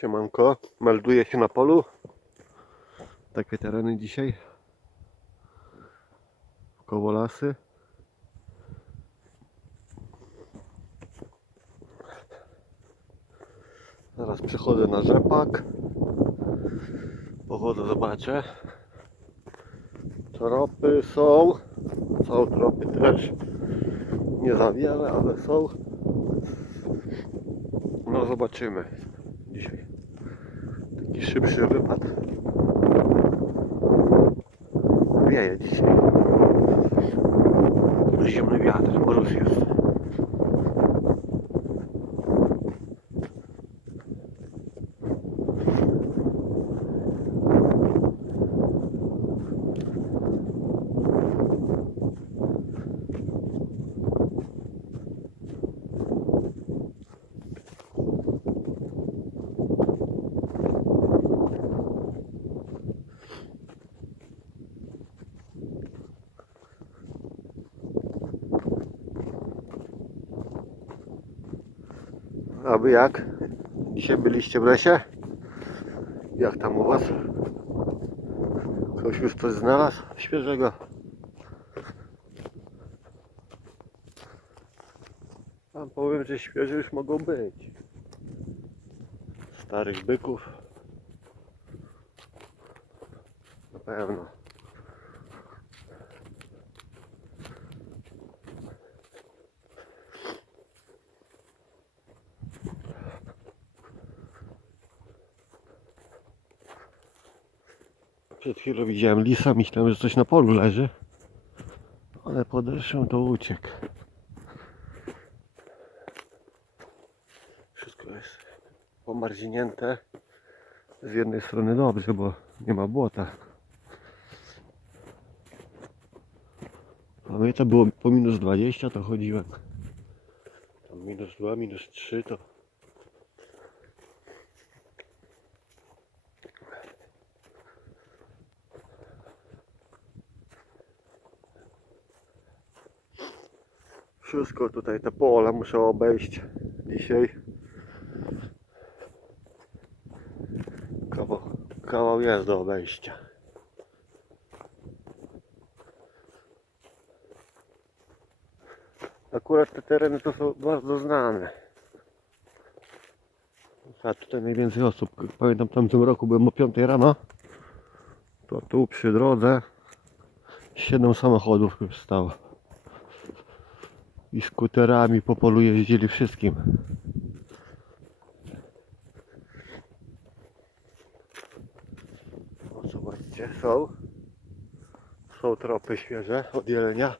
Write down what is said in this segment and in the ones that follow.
Siemanko, melduję się na polu. Takie tereny dzisiaj. Koło lasy. Zaraz przychodzę na rzepak. Pochodzę, zobaczę. Tropy są. Są tropy też. Nie za wiele, ale są. No zobaczymy dzisiaj. Taki szybszy wypad. Wieje dzisiaj. Zimny wiatr, mróz jest. A wy jak? Dzisiaj byliście w lesie? Jak tam u was? Ktoś już coś znalazł świeżego? Wam powiem, że świeże już mogą być. Starych byków. Na pewno. Przed chwilą widziałem lisa, myślałem, że coś na polu leży. Ale podeszłem, to uciekł. Wszystko jest pomarznięte. Z jednej strony dobrze, bo nie ma błota. Pamiętam, było po minus 20 to chodziłem. Tam minus 2, minus 3 to Wszystko tutaj te pola muszę obejść dzisiaj. Kawał, kawał jest do obejścia. Akurat te tereny to są bardzo znane. A tutaj najwięcej osób. Pamiętam w tamtym roku byłem o 5 rano. To tu przy drodze 7 samochodów już stało i skuterami po polu jeździli wszystkim. O, zobaczcie, są. Są tropy świeże od jelenia.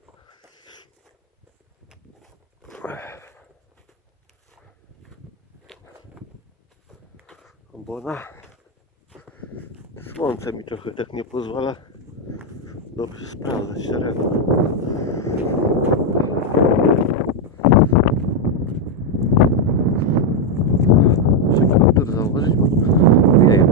Obona. Słońce mi trochę tak nie pozwala dobrze sprawdzać terenu. Muszę komputer założyć, bo wieje.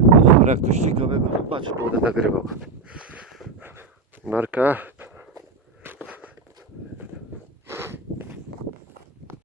No dobra, jak coś ciekawego zobaczę, bo będę nagrywał. Narka.